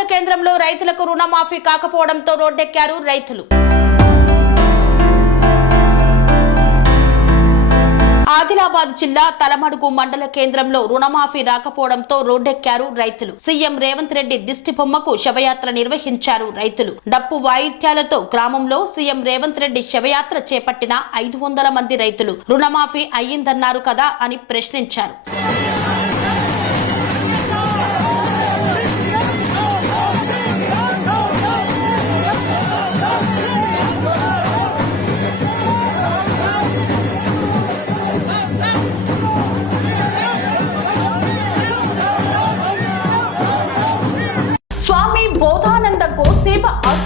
మండల కేంద్రంలో రైతులకు రుణమాఫీ కాకపోవడంతో రోడ్డెక్కారు రైతులు. ఆదిలాబాద్ జిల్లా తలమడుగు మండల కేంద్రంలో రుణమాఫీ రాకపోవడంతో రోడ్డెక్కారు రైతులు. సీఎం రేవంత్ రెడ్డి దిష్టి బొమ్మకు శవయాత్ర నిర్వహించారు రైతులు. డప్పు వాయిద్యాలతో గ్రామంలో సీఎం రేవంత్ రెడ్డి శవయాత్ర చేపట్టిన ఐదు వందల మంది రైతులు. రుణమాఫీ అయ్యిందన్నారు కదా అని ప్రశ్నించారు.